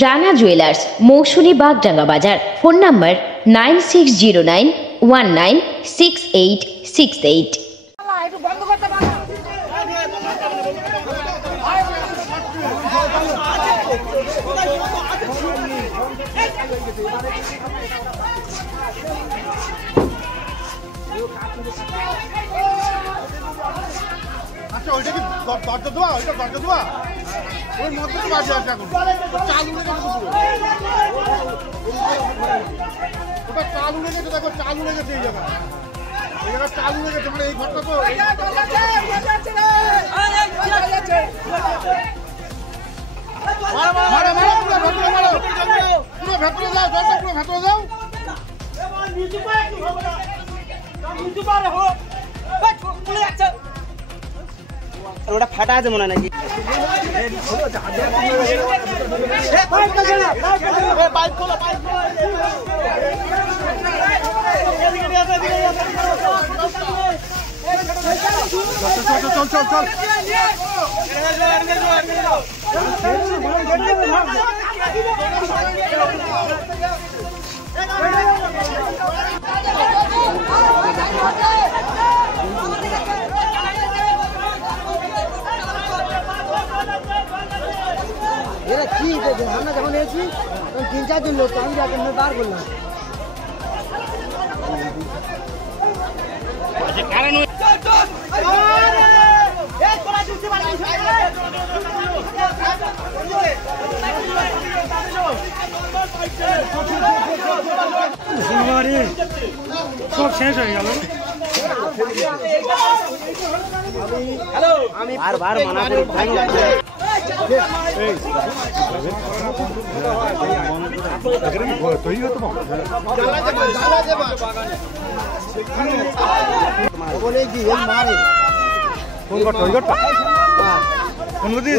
Rana jewellers, Mousuni Bagdanga বাজার। Phone number 9609196868। আচ্ছা, ওইটা কি দরজা দেওয়া? ওইটা দরজা দেওয়া? ওই মধ্যে তো বাজে আছে এখন। চাল উড়ে গেছে পুরো। ওটা চাল উড়ে গেছে, দেখো চাল উড়ে গেছে এই জায়গা। এই জায়গা চাল উড়ে গেছে, মানে এই ঘরটা তো পুরো ভেতরে যাও, দরজা পুরো ভেতরে যাও। ওটা ফাটা আছে মনে হয় নাকি? চল চল চল। এরা কি আমরা যখন এসেছি তখন 3-4 জন লোক, আমি যাকে বার করলাম। সব শেষ হয়ে গেল। আমি বারবার মানা করি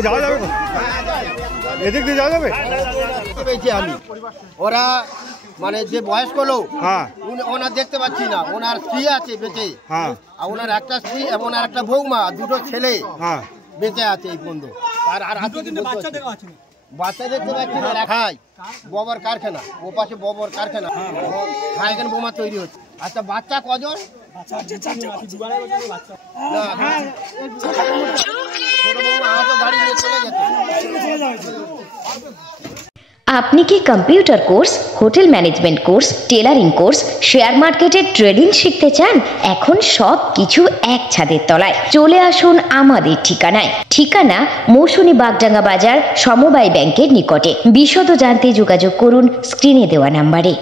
যাওয়া যাবে, এদিক দিয়ে যাওয়া যাবে। আমি ওরা মানে যে বয়স্ক লোক, হ্যাঁ, ওনার দেখতে পাচ্ছি না। ওনার স্ত্রী আছে বেঁচে, হ্যাঁ, আর ওনার একটা স্ত্রী এবং ওনার একটা বৌমা, দুটো ছেলে হ্যাঁ, বেঁচে আছে এই বন্ধু। আর বাচ্চা দেখতে পাচ্ছি না। খাই ববর কারখানা, ও পাশে ববর কারখানা, খাই এখানে বোমা তৈরি হচ্ছে। আচ্ছা, বাচ্চা কজন? ছোট বৌমা হয়তো গাড়ি নিয়ে চলে গেছে। আপনি কি computer course, hotel management course, tailoring course, share মার্কেটের ট্রেডিং শিখতে চান? এখন সব কিছু এক ছাদের তলায়। চলে আসুন আমাদের ঠিকানায়। ঠিকানা মৌসুনী বাগডাঙ্গা বাজার, সমবায় ব্যাংকের নিকটে। বিশদ জানতে যোগাযোগ করুন স্ক্রিনে দেওয়া নাম্বারে।